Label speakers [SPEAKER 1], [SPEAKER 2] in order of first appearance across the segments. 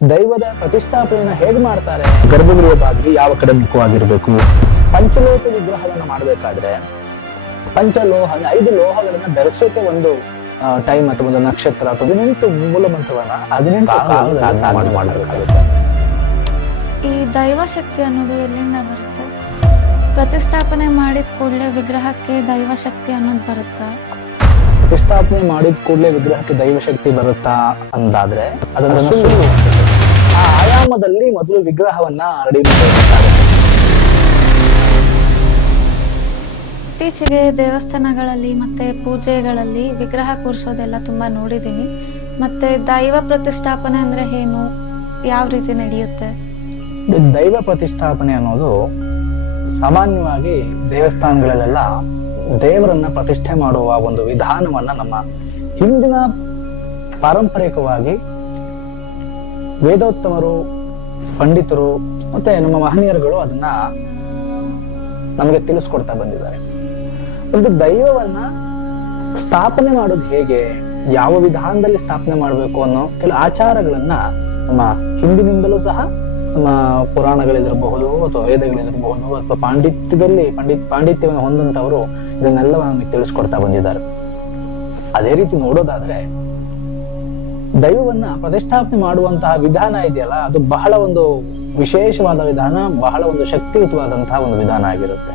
[SPEAKER 1] ದೈವದ ಪ್ರತಿಷ್ಠಾಪನೆಯನ್ನ ಹೇಗೆ ಮಾಡ್ತಾರೆ? ಗರ್ಭಗೃಹ ಬಾಗಿಲು ಯಾವ ಕಡೆ ಮುಖವಾಗಿರ್ಬೇಕು? ಪಂಚಲೋಹ ವಿಗ್ರಹವನ್ನು ಮಾಡಬೇಕಾದ್ರೆ ಪಂಚಲೋಹ ಐದು ಲೋಹಗಳನ್ನ ಬೆರೆಸೋಕೆ ಒಂದು ಟೈಮ್ ಅಥವಾ ಒಂದು ನಕ್ಷತ್ರ ಅಥವಾ ಹದಿನೆಂಟು ಮೂಲ ಮಂತ್ರವನ್ನ ಹದಿನೆಂಟು ಮಾಡಬೇಕಾಗುತ್ತೆ.
[SPEAKER 2] ಈ ದೈವ ಶಕ್ತಿ ಅನ್ನೋದು ಎಲ್ಲಿಂದ ಬರುತ್ತೆ? ಪ್ರತಿಷ್ಠಾಪನೆ ಮಾಡಿದ ಕೂಡಲೇ ವಿಗ್ರಹಕ್ಕೆ ದೈವ ಶಕ್ತಿ ಅನ್ನೋದು ಬರುತ್ತಾ?
[SPEAKER 1] ಪ್ರತಿಷ್ಠಾಪನೆ ಮಾಡಿದ ಕೂಡಲೇ ವಿಗ್ರಹಕ್ಕೆ ದೈವ ಶಕ್ತಿ ಬರುತ್ತಾ ಅಂದಾದ್ರೆ ಅದನ್ನ ಆಯಾಮದಲ್ಲಿ ಮೊದಲು ವಿಗ್ರಹವನ್ನ ರೆಡಿ ಮಾಡಬೇಕಾಗುತ್ತೆ
[SPEAKER 2] ಇತ್ತೀಚೆಗೆ ದೇವಸ್ಥಾನಗಳಲ್ಲಿ ಮತ್ತೆ ಪೂಜೆಗಳಲ್ಲಿ ವಿಗ್ರಹ ಕೂರಿಸೋದೆಲ್ಲ ತುಂಬಾ ನೋಡಿದ್ದೀನಿ ಮತ್ತೆ ದೈವ ಪ್ರತಿಷ್ಠಾಪನೆ ಅಂದ್ರೆ ಏನು? ಯಾವ ರೀತಿ ನಡೆಯುತ್ತೆ?
[SPEAKER 1] ದೈವ ಪ್ರತಿಷ್ಠಾಪನೆ ಅನ್ನೋದು ಸಾಮಾನ್ಯವಾಗಿ ದೇವಸ್ಥಾನಗಳಲ್ಲೆಲ್ಲ ದೇವರನ್ನ ಪ್ರತಿಷ್ಠೆ ಮಾಡುವ ಒಂದು ವಿಧಾನವನ್ನ ನಮ್ಮ ಹಿಂದಿನ ಪಾರಂಪರಿಕವಾಗಿ ವೇದೋತ್ತಮರು ಪಂಡಿತರು ಮತ್ತೆ ನಮ್ಮ ಮಹನೀಯರುಗಳು ಅದನ್ನ ನಮಗೆ ತಿಳಿಸ್ಕೊಡ್ತಾ ಬಂದಿದ್ದಾರೆ. ಒಂದು ದೈವವನ್ನ ಸ್ಥಾಪನೆ ಮಾಡೋದು ಹೇಗೆ, ಯಾವ ವಿಧಾನದಲ್ಲಿ ಸ್ಥಾಪನೆ ಮಾಡಬೇಕು ಅನ್ನೋ ಕೆಲವು ಆಚಾರಗಳನ್ನ ನಮ್ಮ ಹಿಂದಿನಿಂದಲೂ ಸಹ ನಮ್ಮ ಪುರಾಣಗಳಿದಿರಬಹುದು ಅಥವಾ ವೇದಗಳಿದಿರಬಹುದು ಅಥವಾ ಪಾಂಡಿತ್ಯದಲ್ಲಿ ಪಂಡಿತ್ ಪಾಂಡಿತ್ಯವನ್ನು ಹೊಂದಂತವರು ಇದನ್ನೆಲ್ಲ ನಮಗೆ ತಿಳಿಸ್ಕೊಡ್ತಾ ಬಂದಿದ್ದಾರೆ. ಅದೇ ರೀತಿ ನೋಡೋದಾದ್ರೆ ದೈವವನ್ನ ಪ್ರತಿಷ್ಠಾಪನೆ ಮಾಡುವಂತಹ ವಿಧಾನ ಇದೆಯಲ್ಲ, ಅದು ಬಹಳ ಒಂದು ವಿಶೇಷವಾದ ವಿಧಾನ, ಬಹಳ ಒಂದು ಶಕ್ತಿಯುತವಾದಂತಹ ಒಂದು ವಿಧಾನ ಆಗಿರುತ್ತೆ.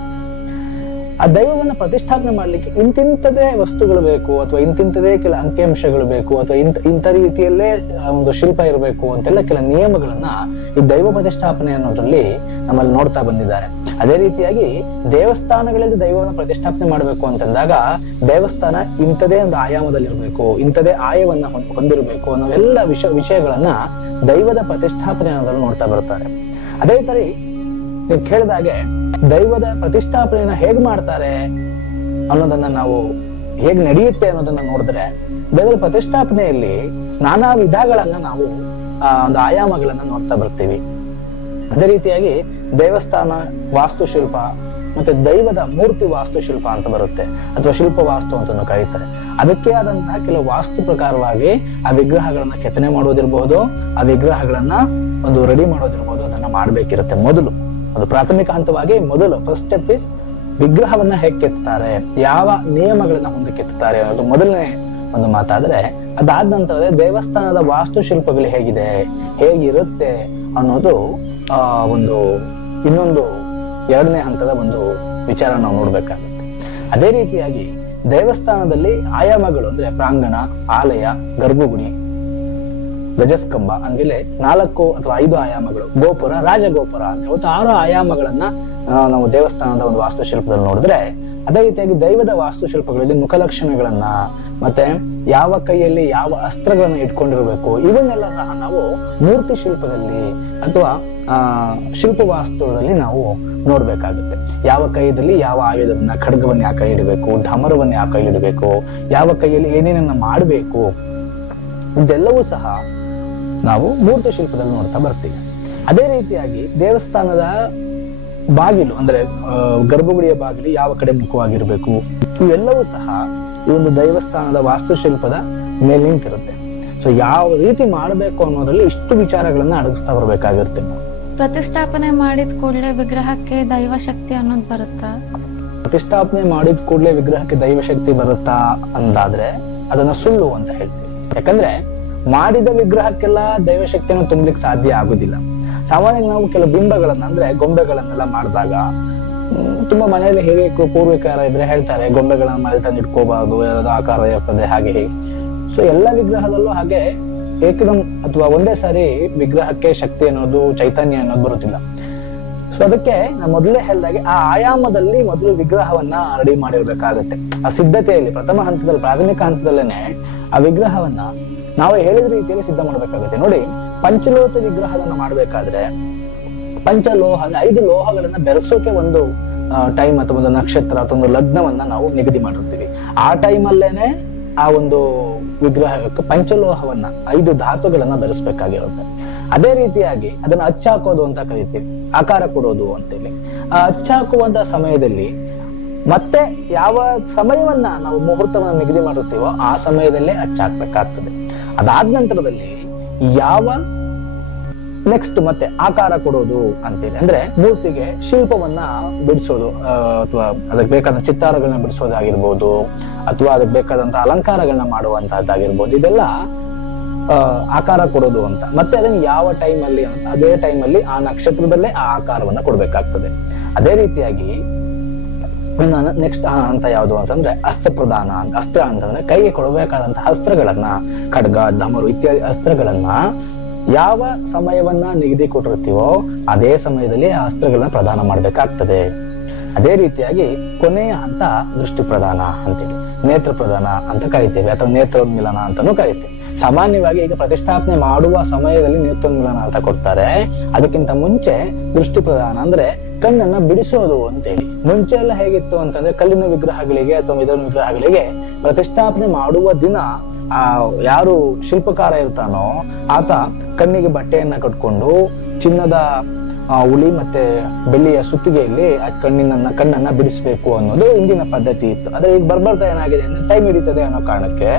[SPEAKER 1] ಆ ದೈವವನ್ನ ಪ್ರತಿಷ್ಠಾಪನೆ ಮಾಡ್ಲಿಕ್ಕೆ ಇಂತಿಂತದೇ ವಸ್ತುಗಳು ಬೇಕು, ಅಥವಾ ಇಂತಿಂತದೇ ಕೆಲ ಅಂಕಿಅಂಶಗಳು ಬೇಕು, ಅಥವಾ ಇಂತ ಇಂಥ ರೀತಿಯಲ್ಲೇ ಒಂದು ಶಿಲ್ಪ ಇರಬೇಕು ಅಂತೆಲ್ಲ ಕೆಲ ನಿಯಮಗಳನ್ನ ಈ ದೈವ ಪ್ರತಿಷ್ಠಾಪನೆ ಅನ್ನೋದ್ರಲ್ಲಿ ನಮ್ಮಲ್ಲಿ ನೋಡ್ತಾ ಬಂದಿದ್ದಾರೆ. ಅದೇ ರೀತಿಯಾಗಿ ದೇವಸ್ಥಾನಗಳಲ್ಲಿ ದೈವವನ್ನು ಪ್ರತಿಷ್ಠಾಪನೆ ಮಾಡಬೇಕು ಅಂತಂದಾಗ ದೇವಸ್ಥಾನ ಇಂಥದೇ ಒಂದು ಆಯಾಮದಲ್ಲಿ ಇರಬೇಕು ಇಂಥದೇ ಆಯವನ್ನ ಹೊಂದ್- ಹೊಂದಿರಬೇಕು ಅನ್ನೋ ಎಲ್ಲ ವಿಷಯ ವಿಷಯಗಳನ್ನ ದೈವದ ಪ್ರತಿಷ್ಠಾಪನೆ ಅನ್ನೋದನ್ನು ನೋಡ್ತಾ ಬರ್ತಾರೆ. ಅದೇ ತರ ನೀವು ಕೇಳಿದಾಗೆ ದೈವದ ಪ್ರತಿಷ್ಠಾಪನೆಯನ್ನ ಹೇಗ್ ಮಾಡ್ತಾರೆ ಅನ್ನೋದನ್ನ ನಾವು ಹೇಗ್ ನಡೆಯುತ್ತೆ ಅನ್ನೋದನ್ನ ನೋಡಿದ್ರೆ ದೈವದ ಪ್ರತಿಷ್ಠಾಪನೆಯಲ್ಲಿ ನಾನಾ ವಿಧಗಳನ್ನ ನಾವು ಒಂದು ಆಯಾಮಗಳನ್ನ ನೋಡ್ತಾ ಬರ್ತೀವಿ. ಅದೇ ರೀತಿಯಾಗಿ ದೇವಸ್ಥಾನ ವಾಸ್ತುಶಿಲ್ಪ ಮತ್ತೆ ದೈವದ ಮೂರ್ತಿ ವಾಸ್ತುಶಿಲ್ಪ ಅಂತ ಬರುತ್ತೆ ಅಥವಾ ಶಿಲ್ಪ ವಾಸ್ತು ಅಂತ ಕರೀತಾರೆ. ಅದಕ್ಕೆ ಆದಂತಹ ಕೆಲವು ವಾಸ್ತು ಪ್ರಕಾರವಾಗಿ ಆ ವಿಗ್ರಹಗಳನ್ನ ಕೆತ್ತನೆ ಮಾಡೋದಿರ್ಬಹುದು ಆ ವಿಗ್ರಹಗಳನ್ನ ಒಂದು ರೆಡಿ ಮಾಡೋದಿರಬಹುದು ಅದನ್ನ ಮಾಡ್ಬೇಕಿರುತ್ತೆ ಮೊದಲು. ಅದು ಪ್ರಾಥಮಿಕ ಹಂತವಾಗಿ ಮೊದಲು ಫಸ್ಟ್ ಸ್ಟೆಪ್ ಇಸ್ ವಿಗ್ರಹವನ್ನ ಹೇಗೆ ಕೆತ್ತಾರೆ, ಯಾವ ನಿಯಮಗಳನ್ನ ಮುಂದೆ ಕೆತ್ತಾರೆ ಅನ್ನೋದು ಮೊದಲನೇ ಒಂದು ಮಾತಾದ್ರೆ, ಅದಾದ ನಂತರ ದೇವಸ್ಥಾನದ ವಾಸ್ತುಶಿಲ್ಪಗಳು ಹೇಗಿದೆ, ಹೇಗಿರುತ್ತೆ ಅನ್ನೋದು, ಆ, ಒಂದು ಇನ್ನೊಂದು ಎರಡನೇ ಹಂತದ ಒಂದು ವಿಚಾರ ನಾವು ನೋಡಬೇಕಾಗುತ್ತೆ. ಅದೇ ರೀತಿಯಾಗಿ ದೇವಸ್ಥಾನದಲ್ಲಿ ಆಯಾಮಗಳು ಅಂದ್ರೆ ಪ್ರಾಂಗಣ, ಆಲಯ, ಗರ್ಭಗುಡಿ ಗಜಸ್ಕಂಬ ಅಂದಮೇಲೆ ನಾಲ್ಕು ಅಥವಾ ಐದು ಆಯಾಮಗಳು, ಗೋಪುರ, ರಾಜಗೋಪುರ ಅಂತ ಆರು ಆಯಾಮಗಳನ್ನ ನಾವು ದೇವಸ್ಥಾನದ ಒಂದು ವಾಸ್ತುಶಿಲ್ಪದಲ್ಲಿ ನೋಡಿದ್ರೆ ಅದೇ ರೀತಿಯಾಗಿ ದೈವದ ವಾಸ್ತುಶಿಲ್ಪಗಳಲ್ಲಿ ಮುಖಲಕ್ಷಣಗಳನ್ನ, ಮತ್ತೆ ಯಾವ ಕೈಯಲ್ಲಿ ಯಾವ ಅಸ್ತ್ರಗಳನ್ನು ಇಟ್ಕೊಂಡಿರಬೇಕು, ಇವನ್ನೆಲ್ಲ ಸಹ ನಾವು ಮೂರ್ತಿ ಶಿಲ್ಪದಲ್ಲಿ ಅಥವಾ, ಆ ಶಿಲ್ಪ ವಾಸ್ತುವದಲ್ಲಿ ನಾವು ನೋಡ್ಬೇಕಾಗುತ್ತೆ. ಯಾವ ಕೈಯಲ್ಲಿ ಯಾವ ಆಯುಧವನ್ನ, ಖಡ್ಗವನ್ನ ಯಾವ ಕೈ ಇಡಬೇಕು ಢಮರವನ್ನ ಯಾವ ಕೈ ಇಡಬೇಕು, ಯಾವ ಕೈಯಲ್ಲಿ ಏನೇನನ್ನ ಮಾಡಬೇಕು, ಇದೆಲ್ಲವೂ ಸಹ ನಾವು ಮೂರ್ತಿ ಶಿಲ್ಪದಲ್ಲಿ ನೋಡ್ತಾ ಬರ್ತೀವಿ. ಅದೇ ರೀತಿಯಾಗಿ ದೇವಸ್ಥಾನದ ಬಾಗಿಲು ಅಂದ್ರೆ ಗರ್ಭಗುಡಿಯ ಬಾಗಿಲು ಯಾವ ಕಡೆ ಮುಖವಾಗಿರ್ಬೇಕು ಇವೆಲ್ಲವೂ ಸಹ ಈ ಒಂದು ದೈವಸ್ಥಾನದ ವಾಸ್ತುಶಿಲ್ಪದ ಮೇಲೆ ನಿಂತಿರುತ್ತೆ. ಸೊ ಯಾವ ರೀತಿ ಮಾಡಬೇಕು ಅನ್ನೋದ್ರಲ್ಲಿ ಇಷ್ಟು ವಿಚಾರಗಳನ್ನ ಅಡಗಿಸ್ತಾ ಬರ್ಬೇಕಾಗಿರುತ್ತೆ.
[SPEAKER 2] ಪ್ರತಿಷ್ಠಾಪನೆ ಮಾಡಿದ ಕೂಡಲೇ ವಿಗ್ರಹಕ್ಕೆ ದೈವ ಶಕ್ತಿ ಅನ್ನೋದು ಬರುತ್ತಾ?
[SPEAKER 1] ಪ್ರತಿಷ್ಠಾಪನೆ ಮಾಡಿದ ಕೂಡಲೇ ವಿಗ್ರಹಕ್ಕೆ ದೈವ ಶಕ್ತಿ ಬರುತ್ತಾ ಅಂದಾದ್ರೆ ಅದನ್ನ ಸುಳ್ಳು ಅಂತ ಹೇಳ್ತೀವಿ. ಯಾಕಂದ್ರೆ ಮಾಡಿದ ವಿಗ್ರಹಕ್ಕೆಲ್ಲ ದೈವಶಕ್ತಿಯನ್ನು ತುಂಬಲಿಕ್ಕೆ ಸಾಧ್ಯ ಆಗುದಿಲ್ಲ. ಸಾಮಾನ್ಯ ನಾವು ಕೆಲವು ಬಿಂಬಗಳನ್ನ ಅಂದ್ರೆ ಗೊಂಬೆಗಳನ್ನೆಲ್ಲ ಮಾಡಿದಾಗ ತುಂಬಾ ಮನೆಯಲ್ಲಿ ಹೇಗೆ ಪೂರ್ವಿಕಾರ ಪೂರ್ವಿಕರ ಇದ್ರೆ ಹೇಳ್ತಾರೆ, ಗೊಂಬೆಗಳನ್ನ ಮನೆ ತಂದು ಇಟ್ಕೋಬಾರ್ದು ಆಕಾರ ಇರ್ತದೆ, ಹಾಗೆ ಹೀಗೆ. ಸೊ ಎಲ್ಲ ವಿಗ್ರಹದಲ್ಲೂ ಹಾಗೆ ಏಕದಂ ಅಥವಾ ಒಂದೇ ಸಾರಿ ವಿಗ್ರಹಕ್ಕೆ ಶಕ್ತಿ ಅನ್ನೋದು, ಚೈತನ್ಯ ಅನ್ನೋದು ಬರುತ್ತಿಲ್ಲ. ಸೊ ಅದಕ್ಕೆ ನಾ ಮೊದಲೇ ಹೇಳ್ದಾಗೆ, ಆ ಆಯಾಮದಲ್ಲಿ ಮೊದಲು ವಿಗ್ರಹವನ್ನ ರೆಡಿ ಮಾಡಿರ್ಬೇಕಾಗತ್ತೆ. ಆ ಸಿದ್ಧತೆಯಲ್ಲಿ, ಪ್ರಥಮ ಹಂತದಲ್ಲಿ, ಪ್ರಾಥಮಿಕ ಹಂತದಲ್ಲೇನೆ ಆ ವಿಗ್ರಹವನ್ನ ನಾವು ಹೇಳಿದ ರೀತಿಯಲ್ಲಿ ಸಿದ್ಧ ಮಾಡ್ಬೇಕಾಗುತ್ತೆ. ನೋಡಿ ಪಂಚಲೋಹ ವಿಗ್ರಹವನ್ನ ಮಾಡ್ಬೇಕಾದ್ರೆ ಪಂಚಲೋಹ ಐದು ಲೋಹಗಳನ್ನ ಬೆರೆಸೋಕೆ ಒಂದು ಟೈಮ್ ಅಥವಾ ಒಂದು ನಕ್ಷತ್ರ ಅಥವಾ ಒಂದು ಲಗ್ನವನ್ನ ನಾವು ನಿಗದಿ ಮಾಡಿರ್ತೀವಿ. ಆ ಟೈಮಲ್ಲೇನೆ ಆ ಒಂದು ವಿಗ್ರಹಕ್ಕೆ ಪಂಚಲೋಹವನ್ನ, ಐದು ಧಾತುಗಳನ್ನ ಬೆರೆಸ್ಬೇಕಾಗಿರುತ್ತೆ. ಅದೇ ರೀತಿಯಾಗಿ ಅದನ್ನ ಅಚ್ಚಾಕೋದು ಅಂತ ಕರಿತೀವಿ. ಆಕಾರ ಕೊಡೋದು ಅಂತೇಳಿ. ಆ ಅಚ್ಚಾಕುವಂತ ಸಮಯದಲ್ಲಿ ಮತ್ತೆ ಯಾವ ಸಮಯವನ್ನ ನಾವು ಮುಹೂರ್ತವನ್ನ ನಿಗದಿ ಮಾಡಿರ್ತೀವೋ ಆ ಸಮಯದಲ್ಲೇ ಅಚ್ಚಾಕ್ಬೇಕಾಗ್ತದೆ. ಅದಾದ ನಂತರದಲ್ಲಿ ಯಾವ? ನೆಕ್ಸ್ಟ್ ಮತ್ತೆ ಆಕಾರ ಕೊಡೋದು ಅಂತೇಳಿ ಅಂದ್ರೆ ಮೂರ್ತಿಗೆ ಶಿಲ್ಪವನ್ನ ಬಿಡಿಸೋದು ಅಥವಾ ಅದಕ್ಕೆ ಬೇಕಾದ ಚಿತ್ತಾರಗಳನ್ನ ಬಿಡಿಸೋದಾಗಿರ್ಬೋದು, ಅಥವಾ ಅದಕ್ಕೆ ಬೇಕಾದಂತಹ ಅಲಂಕಾರಗಳನ್ನ ಮಾಡುವಂತಹದ್ದಾಗಿರ್ಬೋದು. ಇದೆಲ್ಲ ಆಕಾರ ಕೊಡೋದು ಅಂತ. ಮತ್ತೆ ಅದನ್ನ ಯಾವ ಟೈಮಲ್ಲಿ ಅದೇ ಟೈಮಲ್ಲಿ ಆ ನಕ್ಷತ್ರದಲ್ಲೇ ಆ ಆಕಾರವನ್ನ ಕೊಡ್ಬೇಕಾಗ್ತದೆ. ಅದೇ ರೀತಿಯಾಗಿ ನೆಕ್ಸ್ಟ್ ಅಂತ ಯಾವುದು ಅಂತಂದ್ರೆ ಅಸ್ತ್ರ ಪ್ರಧಾನ ಅಂತ. ಅಸ್ತ್ರ ಅಂತಂದ್ರೆ ಕೈಗೆ ಕೊಡಬೇಕಾದಂತಹ ಅಸ್ತ್ರಗಳನ್ನ, ಖಡ್ಗ ಧಮರು ಇತ್ಯಾದಿ ಅಸ್ತ್ರಗಳನ್ನ ಯಾವ ಸಮಯವನ್ನ ನಿಗದಿ ಕೊಟ್ಟಿರ್ತೀವೋ ಅದೇ ಸಮಯದಲ್ಲಿ ಆ ಅಸ್ತ್ರಗಳನ್ನ ಪ್ರದಾನ ಮಾಡಬೇಕಾಗ್ತದೆ. ಅದೇ ರೀತಿಯಾಗಿ ಕೊನೆಯ ಹಂತ ದೃಷ್ಟಿ ಪ್ರದಾನ ಅಂತೇಳಿ ನೇತ್ರ ಪ್ರದಾನ ಅಂತ ಕರಿತೇವೆ, ಅಥವಾ ನೇತ್ರೋನ್ಮಿಲನ ಅಂತಾನೂ ಕರಿತೇವೆ. ಸಾಮಾನ್ಯವಾಗಿ ಈಗ ಪ್ರತಿಷ್ಠಾಪನೆ ಮಾಡುವ ಸಮಯದಲ್ಲಿ ನೇತ್ರೋನ್ಮಿಲನ ಅಂತ ಕೊಡ್ತಾರೆ. ಅದಕ್ಕಿಂತ ಮುಂಚೆ ದೃಷ್ಟಿ ಪ್ರದಾನ ಅಂದ್ರೆ ಕಣ್ಣನ್ನ ಬಿಡಿಸೋದು ಅಂತೇಳಿ. ಮುಂಚೆ ಎಲ್ಲ ಹೇಗಿತ್ತು ಅಂತಂದ್ರೆ ಕಲ್ಲಿನ ವಿಗ್ರಹಗಳಿಗೆ ಅಥವಾ ಇದರ ವಿಗ್ರಹಗಳಿಗೆ ಪ್ರತಿಷ್ಠಾಪನೆ ಮಾಡುವ ದಿನ, ಆ, ಯಾರು ಶಿಲ್ಪಕಾರ ಇರ್ತಾನೋ ಆತ ಕಣ್ಣಿಗೆ ಬಟ್ಟೆಯನ್ನ ಕಟ್ಕೊಂಡು ಚಿನ್ನದ ಉಳಿ ಮತ್ತೆ ಬೆಳ್ಳಿಯ ಸುತ್ತಿಗೆಯಲ್ಲಿ ಆ ಕಣ್ಣಿನ ಕಣ್ಣನ್ನ ಬಿಡಿಸ್ಬೇಕು ಅನ್ನೋದು ಹಿಂದಿನ ಪದ್ಧತಿ ಇತ್ತು. ಆದ್ರೆ ಈಗ ಬರ್ಬರ್ತಾ ಏನಾಗಿದೆ ಅಂದ್ರೆ ಟೈಮ್ ಹಿಡಿತದೆ ಅನ್ನೋ ಕಾರಣಕ್ಕೆ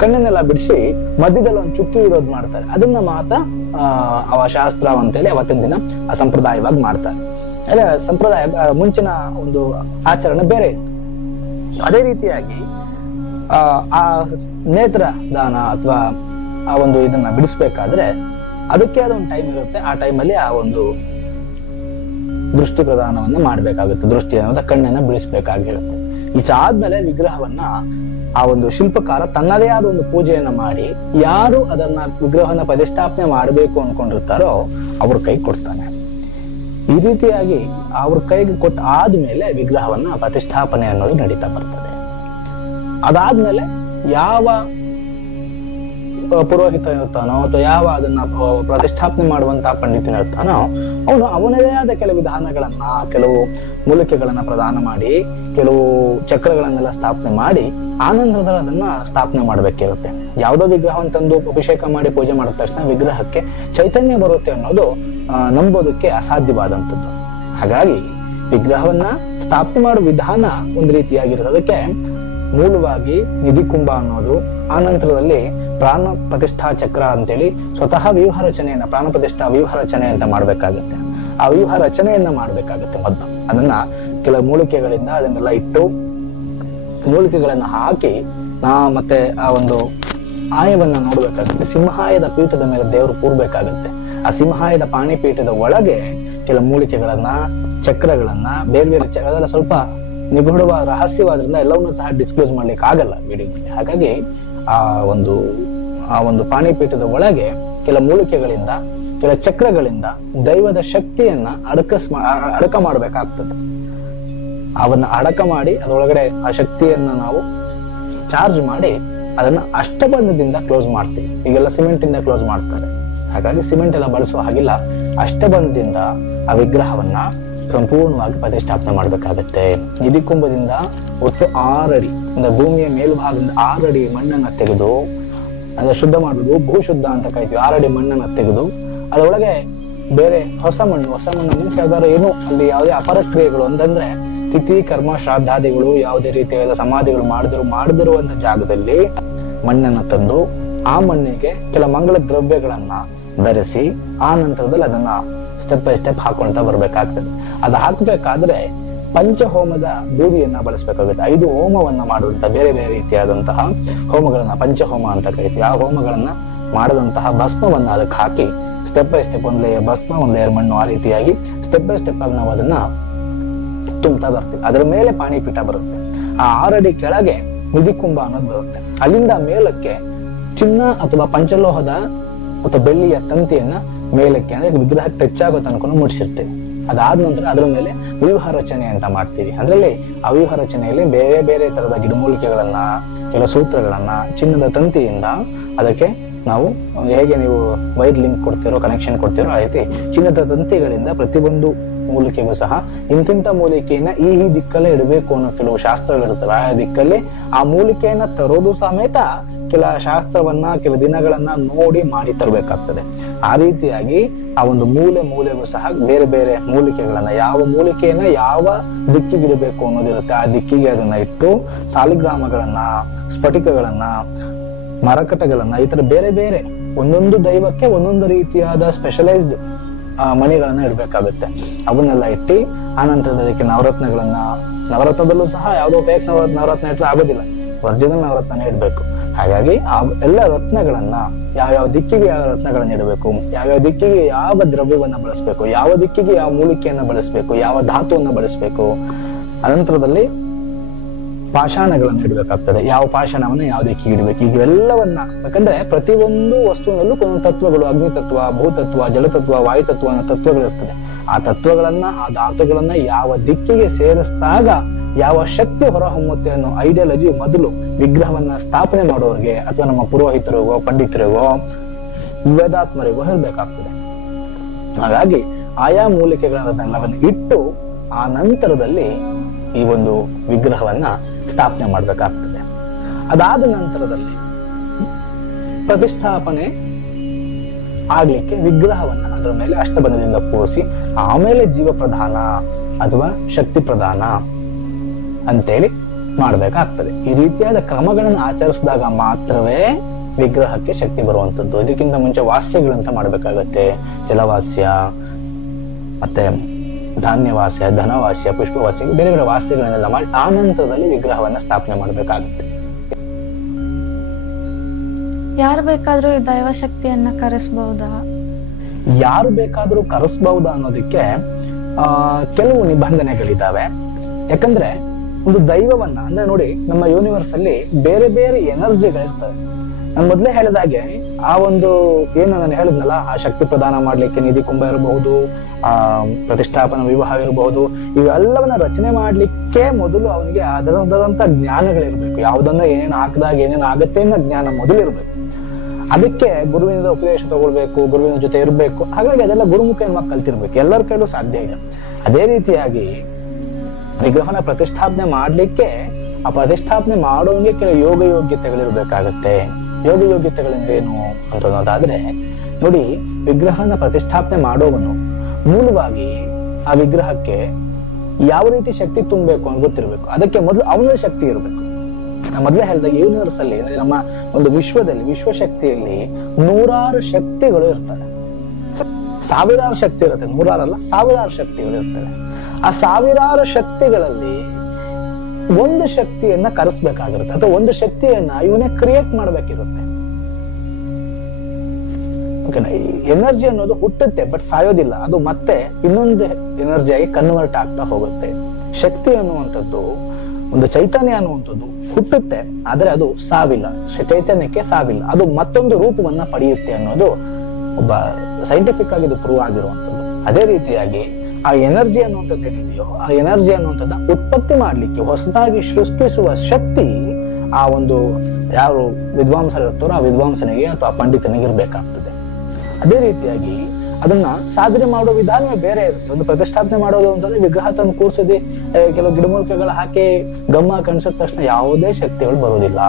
[SPEAKER 1] ಕಣ್ಣನ್ನೆಲ್ಲ ಬಿಡಿಸಿ ಮಧ್ಯದಲ್ಲಿ ಒಂದು ಚುಕ್ಕಿ ಇಡೋದು ಮಾಡ್ತಾರೆ. ಅದನ್ನ ಮಾತ್ರ ಆ, ಅವ ಶಾಸ್ತ್ರ ಅಂತೇಳಿ ಅವತ್ತಿನ ದಿನ ಆ ಸಂಪ್ರದಾಯವಾಗಿ ಮಾಡ್ತಾರೆ. ಅಂದ್ರೆ ಸಂಪ್ರದಾಯ ಮುಂಚಿನ ಒಂದು ಆಚರಣೆ ಬೇರೆ ಇತ್ತು. ಅದೇ ರೀತಿಯಾಗಿ ಆ, ನೇತ್ರ ದಾನ ಅಥವಾ ಆ ಒಂದು ಇದನ್ನ ಬಿಡಿಸ್ಬೇಕಾದ್ರೆ ಅದಕ್ಕೆ ಆದ ಒಂದು ಟೈಮ್ ಇರುತ್ತೆ. ಆ ಟೈಮಲ್ಲಿ ಆ ಒಂದು ದೃಷ್ಟಿ ಪ್ರದಾನವನ್ನ ಮಾಡ್ಬೇಕಾಗುತ್ತೆ. ದೃಷ್ಟಿ ಅನ್ನೋದ ಕಣ್ಣನ್ನ ಬಿಡಿಸ್ಬೇಕಾಗಿರುತ್ತೆ. ಇದಾದ್ಮೇಲೆ ವಿಗ್ರಹವನ್ನ ಆ ಒಂದು ಶಿಲ್ಪಕಾರ ತನ್ನದೇ ಆದ ಒಂದು ಪೂಜೆಯನ್ನ ಮಾಡಿ ಯಾರು ಅದನ್ನ ವಿಗ್ರಹನ ಪ್ರತಿಷ್ಠಾಪನೆ ಮಾಡಬೇಕು ಅನ್ಕೊಂಡಿರ್ತಾರೋ ಅವ್ರ ಕೈ ಕೊಡ್ತಾನೆ. ಈ ರೀತಿಯಾಗಿ ಅವ್ರ ಕೈಗೆ ಕೊಟ್ಟ ಆದ್ಮೇಲೆ ವಿಗ್ರಹವನ್ನ ಪ್ರತಿಷ್ಠಾಪನೆ ಅನ್ನೋದು ನಡೀತಾ ಬರ್ತದೆ. ಅದಾದ್ಮೇಲೆ ಯಾವ ಪುರೋಹಿತ ಇರ್ತಾನೋ ಅಥವಾ ಯಾವ ಅದನ್ನ ಪ್ರತಿಷ್ಠಾಪನೆ ಮಾಡುವಂತಹ ಪಂಡಿತನ ಇರ್ತಾನೋ ಅವನು ಅವನದೇ ಆದ ಕೆಲವು ವಿಧಾನಗಳನ್ನ, ಕೆಲವು ಮೂಲಿಕೆಗಳನ್ನ ಪ್ರದಾನ ಮಾಡಿ, ಕೆಲವು ಚಕ್ರಗಳನ್ನೆಲ್ಲ ಸ್ಥಾಪನೆ ಮಾಡಿ ಆನಂದದಲ್ಲಿ ಅದನ್ನ ಸ್ಥಾಪನೆ ಮಾಡಬೇಕಿರುತ್ತೆ. ಯಾವುದೋ ವಿಗ್ರಹವನ್ನು ತಂದು ಅಭಿಷೇಕ ಮಾಡಿ ಪೂಜೆ ಮಾಡಿದ ತಕ್ಷಣ ವಿಗ್ರಹಕ್ಕೆ ಚೈತನ್ಯ ಬರುತ್ತೆ ಅನ್ನೋದು ನಂಬೋದಕ್ಕೆ ಅಸಾಧ್ಯವಾದಂಥದ್ದು. ಹಾಗಾಗಿ ವಿಗ್ರಹವನ್ನ ಸ್ಥಾಪನೆ ಮಾಡುವ ವಿಧಾನ ಒಂದು ರೀತಿಯಾಗಿರುತ್ತೆ ಅದಕ್ಕೆ ನಿಧಿ ಕುಂಭ ಅನ್ನೋದು ಆ ನಂತರದಲ್ಲಿ ಪ್ರಾಣ ಪ್ರತಿಷ್ಠಾ ಚಕ್ರ ಅಂತೇಳಿ ಸ್ವತಃ ವ್ಯೂಹ ರಚನೆಯನ್ನ, ಪ್ರಾಣ ಪ್ರತಿಷ್ಠಾ ವ್ಯೂಹ ರಚನೆ ಅಂತ ಮಾಡ್ಬೇಕಾಗತ್ತೆ. ಆ ವ್ಯೂಹ ರಚನೆಯನ್ನ ಮಾಡ್ಬೇಕಾಗತ್ತೆ ಮೊದಲು. ಅದನ್ನ ಕೆಲವು ಮೂಲಿಕೆಗಳಿಂದ ಅದನ್ನೆಲ್ಲ ಇಟ್ಟು ಮೂಲಿಕೆಗಳನ್ನ ಹಾಕಿ ನಾ ಮತ್ತೆ ಆ ಒಂದು ಆಯವನ್ನ ನೋಡ್ಬೇಕಾಗುತ್ತೆ. ಸಿಂಹಾಯದ ಪೀಠದ ಮೇಲೆ ದೇವರು ಕೂರ್ಬೇಕಾಗತ್ತೆ. ಆ ಸಿಂಹಾಯದ ಪಾಣಿಪೀಠದ ಒಳಗೆ ಕೆಲವು ಮೂಲಿಕೆಗಳನ್ನ, ಚಕ್ರಗಳನ್ನ ಬೇರೆ ಬೇರೆ ಚಕ್ರ ಸ್ವಲ್ಪ ನಿಗೂಢವಾದ ರಹಸ್ಯವಾದ್ರಿಂದ ಎಲ್ಲವನ್ನೂ ಸಹ ಡಿಸ್ಕ್ಲೋಸ್ ಮಾಡ್ಲಿಕ್ಕೆ ಆಗಲ್ಲ ವಿಡಿಯೋದಲ್ಲಿ ಹಾಗಾಗಿ ಆ ಒಂದು ಆ ಒಂದು ಪಾಣಿಪೀಠದ ಒಳಗೆ ಕೆಲ ಮೂಲಿಕೆಗಳಿಂದ, ಕೆಲ ಚಕ್ರಗಳಿಂದ ದೈವದ ಶಕ್ತಿಯನ್ನ ಅಡಕಸ್ ಅಡಕ ಮಾಡಬೇಕಾಗ್ತದೆ. ಅವನ್ನ ಅಡಕ ಮಾಡಿ ಅದರೊಳಗಡೆ ಆ ಶಕ್ತಿಯನ್ನ ನಾವು ಚಾರ್ಜ್ ಮಾಡಿ ಅದನ್ನ ಅಷ್ಟಬಂಧದಿಂದ ಕ್ಲೋಸ್ ಮಾಡ್ತೀವಿ. ಈಗೆಲ್ಲ ಸಿಮೆಂಟ್ ಇಂದ ಕ್ಲೋಸ್ ಮಾಡ್ತಾರೆ. ಹಾಗಾಗಿ ಸಿಮೆಂಟ್ ಎಲ್ಲ ಬಳಸುವ ಹಾಗಿಲ್ಲ. ಅಷ್ಟಬಂಧದಿಂದ ಆ ವಿಗ್ರಹವನ್ನ ಸಂಪೂರ್ಣವಾಗಿ ಪ್ರತಿಷ್ಠಾಪನೆ ಮಾಡ್ಬೇಕಾಗತ್ತೆ. ನಿಧಿಕುಂಭದಿಂದ ಒಟ್ಟು ಆರಡಿ, ಅಂದ್ರೆ ಭೂಮಿಯ ಮೇಲ್ಭಾಗದಿಂದ ಆರಡಿ ಮಣ್ಣನ್ನ ತೆಗೆದು, ಅಂದ್ರೆ ಶುದ್ಧ ಮಾಡುದು, ಭೂಶುದ್ಧ ಅಂತ ಕರಿತೀವಿ, ಆರಡಿ ಮಣ್ಣನ್ನ ತೆಗೆದು, ಅದರೊಳಗೆ ಬೇರೆ ಹೊಸ ಮಣ್ಣು ಹೊಸ ಮಣ್ಣು ಮೀನ್ಸ್ ಯಾವ್ದಾದ್ರು ಏನು, ಅಲ್ಲಿ ಯಾವುದೇ ಅಪರಕ್ರಿಯೆಗಳು ಅಂತಂದ್ರೆ ತಿಥಿ, ಕರ್ಮ, ಶ್ರಾದ್ದಾದಿಗಳು, ಯಾವುದೇ ರೀತಿಯಾದ ಸಮಾಧಿಗಳು ಮಾಡಿದ್ರು, ಮಾಡದಿರುವಂತ ಜಾಗದಲ್ಲಿ ಮಣ್ಣನ್ನ ತಂದು, ಆ ಮಣ್ಣಿಗೆ ಕೆಲ ಮಂಗಳ ದ್ರವ್ಯಗಳನ್ನ ಬೆರೆಸಿ, ಆ ನಂತರದಲ್ಲಿ ಅದನ್ನ ಸ್ಟೆಪ್ ಬೈ ಸ್ಟೆಪ್ ಹಾಕೊಳ್ತಾ ಬರ್ಬೇಕಾಗ್ತದೆ. ಅದು ಹಾಕಬೇಕಾದ್ರೆ ಪಂಚಹೋಮದ ಬೂದಿಯನ್ನ ಬಳಸಬೇಕಾಗುತ್ತೆ. ಐದು ಹೋಮವನ್ನ ಮಾಡುವಂತ ಬೇರೆ ಬೇರೆ ರೀತಿಯಾದಂತಹ ಹೋಮಗಳನ್ನ ಪಂಚಹೋಮ ಅಂತ ಕರಿತೀವಿ. ಆ ಹೋಮಗಳನ್ನ ಮಾಡದಂತಹ ಭಸ್ಮವನ್ನ ಅದಕ್ಕೆ ಹಾಕಿ ಸ್ಟೆಪ್ ಬೈ ಸ್ಟೆಪ್ ಒಂದ್ ಲೇಯರ್ ಭಸ್ಮ, ಒಂದ್ ಲೇಯರ್ ಮಣ್ಣು ಆ ರೀತಿಯಾಗಿ ಸ್ಟೆಪ್ ಬೈ ಸ್ಟೆಪ್ ಆಗಿ ನಾವು ಅದನ್ನ ತುಂಬ್ತಾ ಬರ್ತೀವಿ. ಅದರ ಮೇಲೆ ಪಾಣಿಪೀಠ ಬರುತ್ತೆ. ಆ ಆರಡಿ ಕೆಳಗೆ ಮುದಿಕುಂಭ ಅನ್ನೋದು ಬರುತ್ತೆ. ಅಲ್ಲಿಂದ ಮೇಲಕ್ಕೆ ಚಿನ್ನ ಅಥವಾ ಪಂಚಲೋಹದ ಅಥವಾ ಬೆಳ್ಳಿಯ ತಂತಿಯನ್ನ ಮೇಲಕ್ಕೆ ಅಂದ್ರೆ ವಿಗ್ರಹ ಟಚ್ ಆಗೋ ತನಕ ಮುಡಿಸಿರ್ತೇವೆ ಅದಾದ ನಂತರ ಅದರ ಮೇಲೆ ವ್ಯೂಹ ರಚನೆ ಅಂತ ಮಾಡ್ತೀವಿ. ಅದರಲ್ಲಿ ಆ ವ್ಯೂಹ ರಚನೆಯಲ್ಲಿ ಬೇರೆ ಬೇರೆ ತರದ ಗಿಡಮೂಲಿಕೆಗಳನ್ನ, ಕೆಲ ಸೂತ್ರಗಳನ್ನ, ಚಿನ್ನದ ತಂತಿಯಿಂದ ಅದಕ್ಕೆ ನಾವು ಹೇಗೆ ನೀವು ವೈರ್ ಲಿಂಕ್ ಕೊಡ್ತಿರೋ ಕನೆಕ್ಷನ್ ಕೊಡ್ತಿರೋ ಆ ರೀತಿ ಚಿನ್ನದ ತಂತಿಗಳಿಂದ ಪ್ರತಿಯೊಂದು ಮೂಲಿಕೆಗೂ ಸಹ ಇಂತಿಂತ ಮೂಲಿಕೆಯನ್ನ ಈ ಈ ದಿಕ್ಕಲ್ಲೇ ಇಡಬೇಕು ಅನ್ನೋ ಕೆಲವು ಶಾಸ್ತ್ರಗಳಿರ್ತವೆ. ಆ ದಿಕ್ಕಲ್ಲಿ ಆ ಮೂಲಿಕೆಯನ್ನ ತರೋದು ಸಮೇತ ಕೆಲ ಶಾಸ್ತ್ರವನ್ನ, ಕೆಲ ದಿನಗಳನ್ನ ನೋಡಿ ಮಾಡಿ ತರಬೇಕಾಗ್ತದೆ. ಆ ರೀತಿಯಾಗಿ ಆ ಒಂದು ಮೂಲೆ ಮೂಲೆಗೂ ಸಹ ಬೇರೆ ಬೇರೆ ಮೂಲಿಕೆಗಳನ್ನ, ಯಾವ ಮೂಲಿಕೆಯನ್ನ ಯಾವ ದಿಕ್ಕಿಗೆ ದಿಕ್ಕಿಗಿಡಬೇಕು ಅನ್ನೋದಿರುತ್ತೆ. ಆ ದಿಕ್ಕಿಗೆ ಅದನ್ನ ಇಟ್ಟು ಸಾಲಿಗ್ರಾಮಗಳನ್ನ, ಸ್ಫಟಿಕಗಳನ್ನ, ಮರಕಟಗಳನ್ನ, ಈ ತರ ಬೇರೆ ಬೇರೆ ಒಂದೊಂದು ದೈವಕ್ಕೆ ಒಂದೊಂದು ರೀತಿಯಾದ ಸ್ಪೆಷಲೈಸ್ಡ್ ಆ, ಮಣಿಗಳನ್ನ ಇಡಬೇಕಾಗುತ್ತೆ. ಅವನ್ನೆಲ್ಲ ಇಟ್ಟು ನಂತರದ ಅದಕ್ಕೆ ನವರತ್ನಗಳನ್ನ, ನವರತ್ನದಲ್ಲೂ ಸಹ ಯಾವುದೋ ಫೇಕ್ ನವರತ್ನ ಇಟ್ಟರೆ ಆಗೋದಿಲ್ಲ. ವರ್ಜಿನಲ್ ನವರತ್ನ ಇಡಬೇಕು. ಹಾಗಾಗಿ ಆ ಎಲ್ಲ ರತ್ನಗಳನ್ನ ಯಾವ್ಯಾವ ದಿಕ್ಕಿಗೆ ಯಾವ ರತ್ನಗಳನ್ನ ಇಡಬೇಕು ಯಾವ್ಯಾವ ದಿಕ್ಕಿಗೆ ಯಾವ ದ್ರವ್ಯವನ್ನ ಬಳಸಬೇಕು, ಯಾವ ದಿಕ್ಕಿಗೆ ಯಾವ ಮೂಲಿಕೆಯನ್ನ ಬಳಸಬೇಕು, ಯಾವ ಧಾತುವನ್ನ ಬಳಸಬೇಕು, ಅನಂತರದಲ್ಲಿ ಪಾಷಾಣಗಳನ್ನು ಇಡಬೇಕಾಗ್ತದೆ. ಯಾವ ಪಾಷಾಣವನ್ನು ಯಾವ ದಿಕ್ಕಿಗೆ ಇಡಬೇಕು. ಈಗ ಇವೆಲ್ಲವನ್ನ ಯಾಕಂದ್ರೆ ಪ್ರತಿಯೊಂದು ವಸ್ತುವಿನಲ್ಲೂ ಕೆಲವೊಂದು ತತ್ವಗಳು ಅಗ್ನಿ ತತ್ವ ಭೂತತ್ವ, ಜಲತತ್ವ, ವಾಯುತತ್ವ ಅನ್ನೋ ತತ್ವಗಳಿರ್ತದೆ. ಆ ತತ್ವಗಳನ್ನ, ಆ ಧಾತುಗಳನ್ನ ಯಾವ ದಿಕ್ಕಿಗೆ ಸೇರಿಸಿದಾಗ ಯಾವ ಶಕ್ತಿ ಹೊರಹೊಮ್ಮುತ್ತೆ ಅನ್ನೋ ಐಡಿಯಾಲಜಿ ಮೊದಲು ವಿಗ್ರಹವನ್ನ ಸ್ಥಾಪನೆ ಮಾಡೋರಿಗೆ ಅಥವಾ ನಮ್ಮ ಪುರೋಹಿತರಿಗೋ, ಪಂಡಿತರಿಗೋ, ವೇದಾತ್ಮರಿಗೋ ಹೇಳಬೇಕಾಗ್ತದೆ. ಹಾಗಾಗಿ ಆಯಾ ಮೂಲಿಕೆಗಳನ್ನೆಲ್ಲವನ್ನು ಇಟ್ಟು ಆ ನಂತರದಲ್ಲಿ ಈ ಒಂದು ವಿಗ್ರಹವನ್ನ ಸ್ಥಾಪನೆ ಮಾಡಬೇಕಾಗ್ತದೆ. ಅದಾದ ನಂತರದಲ್ಲಿ ಪ್ರತಿಷ್ಠಾಪನೆ ಆಗ್ಲಿಕ್ಕೆ ವಿಗ್ರಹವನ್ನ ಅದರ ಮೇಲೆ ಅಷ್ಟಬಂಧದಿಂದ ಕೂರಿಸಿ, ಆಮೇಲೆ ಜೀವ ಪ್ರಧಾನ ಅಥವಾ ಶಕ್ತಿ ಪ್ರಧಾನ ಅಂತೇಳಿ ಮಾಡಬೇಕಾಗ್ತದೆ. ಈ ರೀತಿಯಾದ ಕ್ರಮಗಳನ್ನು ಆಚರಿಸಿದಾಗ ಮಾತ್ರವೇ ವಿಗ್ರಹಕ್ಕೆ ಶಕ್ತಿ ಬರುವಂಥದ್ದು. ಇದಕ್ಕಿಂತ ಮುಂಚೆ ವಾಸ್ಯಗಳಂತ ಮಾಡಬೇಕಾಗತ್ತೆ. ಜಲವಾಸ್ಯ ಮತ್ತೆ ಧಾನ್ಯವಾಸ್ಯ ಧನವಾಸ್ಯ ಪುಷ್ಪವಾಸ್ಯ ಬೇರೆ ಬೇರೆ ವಾಸ್ಯಗಳನ್ನೆಲ್ಲ ಮಾಡಿ ಆ ನಂತರದಲ್ಲಿ ವಿಗ್ರಹವನ್ನ ಸ್ಥಾಪನೆ ಮಾಡಬೇಕಾಗುತ್ತೆ.
[SPEAKER 2] ಯಾರು ಬೇಕಾದ್ರೂ ಈ ದೈವ ಶಕ್ತಿಯನ್ನ ಕರೆಸಬಹುದಾ
[SPEAKER 1] ಯಾರು ಬೇಕಾದರೂ ಕರೆಸಬಹುದಾ ಅನ್ನೋದಕ್ಕೆ ಆ ಕೆಲವು ನಿಬಂಧನೆಗಳಿದಾವೆ. ಯಾಕಂದ್ರೆ ಒಂದು ದೈವವನ್ನ, ಅಂದ್ರೆ ನೋಡಿ, ನಮ್ಮ ಯೂನಿವರ್ಸ್ ಅಲ್ಲಿ ಬೇರೆ ಬೇರೆ ಎನರ್ಜಿಗಳಿರ್ತವೆ ನಾನು ಮೊದಲೇ ಹೇಳಿದಾಗೆ ಆ ಒಂದು, ಏನು ನಾನು ಹೇಳಿದ್ನಲ್ಲ, ಆ ಶಕ್ತಿ ಪ್ರದಾನ ಮಾಡ್ಲಿಕ್ಕೆ ನಿಧಿ ಕುಂಭ ಇರಬಹುದು, ಆ ಪ್ರತಿಷ್ಠಾಪನ ವಿವಾಹ ಇರಬಹುದು, ಇವೆಲ್ಲವನ್ನ ರಚನೆ ಮಾಡ್ಲಿಕ್ಕೆ ಮೊದಲು ಅವನಿಗೆ ಅದರದಂತ ಜ್ಞಾನಗಳಿರ್ಬೇಕು ಯಾವುದನ್ನ ಏನೇನು ಹಾಕಿದಾಗ ಏನೇನು ಆಗುತ್ತೆ ಅನ್ನೋ ಜ್ಞಾನ ಮೊದಲು ಇರ್ಬೇಕು. ಅದಕ್ಕೆ ಗುರುವಿನಿಂದ ಉಪದೇಶ ತಗೊಳ್ಬೇಕು, ಗುರುವಿನ ಜೊತೆ ಇರಬೇಕು. ಹಾಗಾಗಿ ಅದೆಲ್ಲ ಗುರುಮುಖ ಹೆಣ್ಮಕ್ಳು ಕಲ್ತಿರ್ಬೇಕು. ಎಲ್ಲರ ಕೈಲೂ ಸಾಧ್ಯ ಇಲ್ಲ ಅದೇ ರೀತಿಯಾಗಿ ವಿಗ್ರಹನ ಪ್ರತಿಷ್ಠಾಪನೆ ಮಾಡ್ಲಿಕ್ಕೆ ಆ ಪ್ರತಿಷ್ಠಾಪನೆ ಮಾಡೋಂಗೆ ಕೆಲವು ಯೋಗ ಯೋಗ್ಯತೆಗಳಿರ್ಬೇಕಾಗತ್ತೆ. ಯೋಗ ಯೋಗ್ಯತೆಗಳೆಂದೇನು ಅಂತ ಅನ್ನೋದಾದ್ರೆ, ನೋಡಿ, ವಿಗ್ರಹನ ಪ್ರತಿಷ್ಠಾಪನೆ ಮಾಡೋವನು ಮೂಲವಾಗಿ ಆ ವಿಗ್ರಹಕ್ಕೆ ಯಾವ ರೀತಿ ಶಕ್ತಿ ತುಂಬಬೇಕು ಅಂತ ಗೊತ್ತಿರ್ಬೇಕು. ಅದಕ್ಕೆ ಮೊದಲು ಅವನ ಶಕ್ತಿ ಇರಬೇಕು. ನಾ ಮೊದಲೇ ಹೇಳಿದ ಯೂನಿವರ್ಸ್ ಅಲ್ಲಿ ನಮ್ಮ ಒಂದು ವಿಶ್ವದಲ್ಲಿ ವಿಶ್ವ ಶಕ್ತಿಯಲ್ಲಿ ನೂರಾರು ಶಕ್ತಿಗಳು ಇರ್ತವೆ. ಸಾವಿರಾರು ಶಕ್ತಿ ಇರುತ್ತೆ. ನೂರಾರಲ್ಲ, ಸಾವಿರಾರು ಶಕ್ತಿಗಳು ಇರ್ತವೆ. ಆ ಸಾವಿರಾರು ಶಕ್ತಿಗಳಲ್ಲಿ ಒಂದು ಶಕ್ತಿಯನ್ನ ಕರೆಸ್ಬೇಕಾಗಿರುತ್ತೆ. ಅಥವಾ ಒಂದು ಶಕ್ತಿಯನ್ನ ಇವನೇ ಕ್ರಿಯೇಟ್ ಮಾಡ್ಬೇಕಿರುತ್ತೆ. ಎನರ್ಜಿ ಅನ್ನೋದು ಹುಟ್ಟುತ್ತೆ ಬಟ್ ಸಾಯೋದಿಲ್ಲ. ಅದು ಮತ್ತೆ ಇನ್ನೊಂದು ಎನರ್ಜಿಯಾಗಿ ಕನ್ವರ್ಟ್ ಆಗ್ತಾ ಹೋಗುತ್ತೆ. ಶಕ್ತಿ ಅನ್ನುವಂಥದ್ದು, ಒಂದು ಚೈತನ್ಯ ಅನ್ನುವಂಥದ್ದು ಹುಟ್ಟುತ್ತೆ. ಆದ್ರೆ ಅದು ಸಾವಿಲ್ಲ. ಚೈತನ್ಯಕ್ಕೆ ಸಾವಿಲ್ಲ. ಅದು ಮತ್ತೊಂದು ರೂಪವನ್ನ ಪಡೆಯುತ್ತೆ ಅನ್ನೋದು ಒಬ್ಬ ಸೈಂಟಿಫಿಕ್ ಆಗಿ ಇದು ಪ್ರೂವ್ ಆಗಿರುವಂಥದ್ದು. ಅದೇ ರೀತಿಯಾಗಿ ಆ ಎನರ್ಜಿ ಅನ್ನುವಂಥದ್ದು ಏನಿದೆಯೋ, ಆ ಎನರ್ಜಿ ಅನ್ನುವಂಥದ್ದು ಉತ್ಪತ್ತಿ ಮಾಡಲಿಕ್ಕೆ, ಹೊಸದಾಗಿ ಸೃಷ್ಟಿಸುವ ಶಕ್ತಿ ಆ ಒಂದು ಯಾರು ವಿದ್ವಾಂಸರು ಇರ್ತಾರೋ ಆ ವಿದ್ವಾಂಸನಿಗೆ ಅಥವಾ ಪಂಡಿತನಿಗೆ ಇರಬೇಕಾಗ್ತದೆ. ಅದೇ ರೀತಿಯಾಗಿ ಅದನ್ನ ಸಾಧನೆ ಮಾಡೋ ವಿಧಾನವೇ ಬೇರೆ ಇರುತ್ತೆ. ಒಂದು ಪ್ರತಿಷ್ಠಾಪನೆ ಮಾಡೋದು ಅಂತಂದ್ರೆ ವಿಗ್ರಹ ತಂದು ಕೂರ್ಸದಿ ಕೆಲವು ಗಿಡಮೂಲಿಕೆಗಳ ಹಾಕಿ ಗಮ್ಮ ಕಣಿಸಿದ ತಕ್ಷಣ ಯಾವುದೇ ಶಕ್ತಿಗಳು ಬರೋದಿಲ್ಲ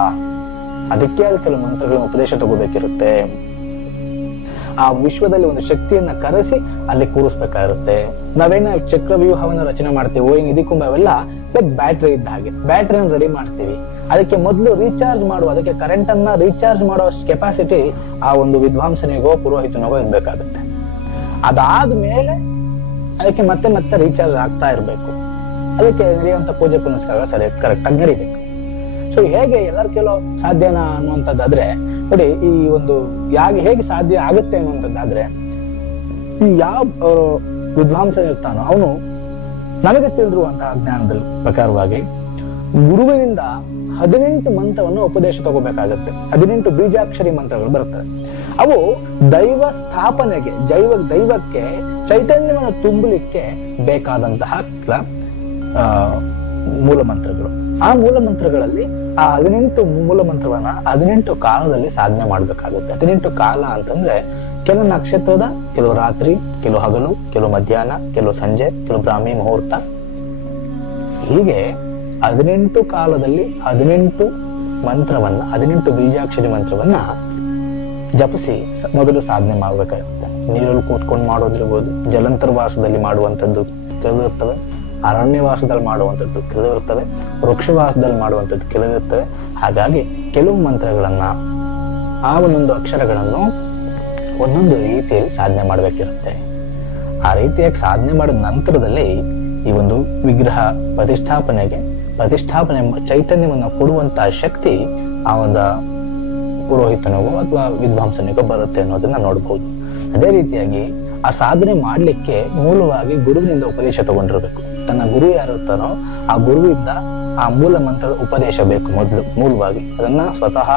[SPEAKER 1] ಅದಕ್ಕೆ ಅದು ಕೆಲವು ಮಂತ್ರಗಳ ಉಪದೇಶ ತಗೋಬೇಕಿರುತ್ತೆ. ಆ ವಿಶ್ವದಲ್ಲಿ ಒಂದು ಶಕ್ತಿಯನ್ನ ಕರೆಸಿ ಅಲ್ಲಿ ಕೂರಿಸ್ಬೇಕಾಗಿರುತ್ತೆ. ನಾವೇನ ಚಕ್ರವ್ಯೂಹವನ್ನ ರಚನೆ ಮಾಡ್ತೀವಿ ಏನ್ ಇದಕ್ಕೂ ಅವೆಲ್ಲ ಲೈಕ್ ಬ್ಯಾಟ್ರಿ ಇದ್ದ ಹಾಗೆ. ಬ್ಯಾಟ್ರಿಯನ್ನು ರೆಡಿ ಮಾಡ್ತೀವಿ. ಅದಕ್ಕೆ ಮೊದಲು ರೀಚಾರ್ಜ್ ಮಾಡುವ, ಅದಕ್ಕೆ ಕರೆಂಟ್ ಅನ್ನ ರೀಚಾರ್ಜ್ ಮಾಡೋ ಕೆಪಾಸಿಟಿ ಆ ಒಂದು ವಿದ್ವಾಂಸನಿಗೋ, ಪುರೋಹಿತನಿಗೋ ಇರ್ಬೇಕಾಗುತ್ತೆ. ಅದಾದ್ಮೇಲೆ ಅದಕ್ಕೆ ಮತ್ತೆ ಮತ್ತೆ ರೀಚಾರ್ಜ್ ಆಗ್ತಾ ಇರಬೇಕು. ಅದಕ್ಕೆ ನಡೆಯುವಂತ ಪೂಜೆ ಪುನಸ್ಕಾರ ಸರಿ ಕರೆಕ್ಟ್ ಆಗಿ ನಡಿಬೇಕು. ಸೊ ಹೇಗೆ ಎಲ್ಲರ ಕೇಳೋ ಸಾಧ್ಯನಾ ಅನ್ನುವಂಥದ್ದಾದ್ರೆ ನೋಡಿ, ಈ ಒಂದು ಯಾಕೆ ಹೇಗೆ ಸಾಧ್ಯ ಆಗುತ್ತೆ ಅನ್ನುವಂಥದ್ದಾದ್ರೆ, ಈ ಯಾವ ವಿದ್ವಾಂಸನಿರ್ತಾನೋ ಅವನು ನನಗೆ ತಿಳಿದಿರುವಂತಹ ಜ್ಞಾನದ ಪ್ರಕಾರವಾಗಿ ಗುರುವಿನಿಂದ ಹದಿನೆಂಟು ಮಂತ್ರವನ್ನು ಉಪದೇಶ ತಗೋಬೇಕಾಗತ್ತೆ. ಹದಿನೆಂಟು ಬೀಜಾಕ್ಷರಿ ಮಂತ್ರಗಳು ಬರುತ್ತವೆ ಅವು ದೈವ ಸ್ಥಾಪನೆಗೆ, ಜೈವ ದೈವಕ್ಕೆ, ಚೈತನ್ಯವನ್ನು ತುಂಬಲಿಕ್ಕೆ ಬೇಕಾದಂತಹ ಮೂಲ ಮಂತ್ರಗಳು. ಆ ಮೂಲ ಮಂತ್ರಗಳಲ್ಲಿ ಆ ಹದಿನೆಂಟು ಮೂಲ ಮಂತ್ರವನ್ನ ಹದಿನೆಂಟು ಕಾಲದಲ್ಲಿ ಸಾಧನೆ ಮಾಡ್ಬೇಕಾಗುತ್ತೆ. ಹದಿನೆಂಟು ಕಾಲ ಅಂತಂದ್ರೆ ಕೆಲವು ನಕ್ಷತ್ರದ, ಕೆಲವು ರಾತ್ರಿ, ಕೆಲವು ಹಗಲು, ಕೆಲವು ಮಧ್ಯಾಹ್ನ, ಕೆಲವು ಸಂಜೆ, ಕೆಲವು ಬ್ರಾಹ್ಮಿ ಮುಹೂರ್ತ. ಹೀಗೆ ಹದಿನೆಂಟು ಕಾಲದಲ್ಲಿ ಹದಿನೆಂಟು ಮಂತ್ರವನ್ನ, ಹದಿನೆಂಟು ಬೀಜಾಕ್ಷರಿ ಮಂತ್ರವನ್ನ ಜಪಿಸಿ ಮೊದಲು ಸಾಧನೆ ಮಾಡ್ಬೇಕಾಗುತ್ತೆ. ನೀರಲ್ಲಿ ಕೂತ್ಕೊಂಡು ಮಾಡೋದಿರ್ಬೋದು, ಜಲಂತರ್ವಾಸದಲ್ಲಿ ಮಾಡುವಂತದ್ದು ಕೆಲವು ಇರ್ತವೆ. ಅರಣ್ಯವಾಸದಲ್ಲಿ ಮಾಡುವಂಥದ್ದು ಕೆಲವಿರ್ತವೆ ವೃಕ್ಷವಾಸದಲ್ಲಿ ಮಾಡುವಂಥದ್ದು ಕೆಲವಿರ್ತವೆ ಹಾಗಾಗಿ ಕೆಲವು ಮಂತ್ರಗಳನ್ನ ಆ ಒಂದೊಂದು ಅಕ್ಷರಗಳನ್ನು ಒಂದೊಂದು ರೀತಿಯಲ್ಲಿ ಸಾಧನೆ ಮಾಡಬೇಕಿರುತ್ತೆ. ಆ ರೀತಿಯಾಗಿ ಸಾಧನೆ ಮಾಡಿದ ನಂತರದಲ್ಲಿ ಈ ಒಂದು ವಿಗ್ರಹ ಪ್ರತಿಷ್ಠಾಪನೆಗೆ, ಪ್ರತಿಷ್ಠಾಪನೆ ಚೈತನ್ಯವನ್ನು ಕೊಡುವಂತಹ ಶಕ್ತಿ ಆ ಒಂದು ಪುರೋಹಿತನಿಗೋ ಅಥವಾ ವಿದ್ವಾಂಸನಿಗೋ ಬರುತ್ತೆ ಅನ್ನೋದನ್ನ ನೋಡಬಹುದು ಅದೇ ರೀತಿಯಾಗಿ ಆ ಸಾಧನೆ ಮಾಡಲಿಕ್ಕೆ ಮೂಲವಾಗಿ ಗುರುವಿನಿಂದ ಉಪದೇಶ ತಗೊಂಡಿರ್ಬೇಕು. ತನ್ನ ಗುರು ಯಾರು ಇರ್ತಾರೋ ಆ ಗುರುವಿಂದ ಆ ಮೂಲ ಮಂತ್ರದ ಉಪದೇಶ ಬೇಕು ಮೊದಲು, ಮೂಲವಾಗಿ. ಅದನ್ನ ಸ್ವತಃ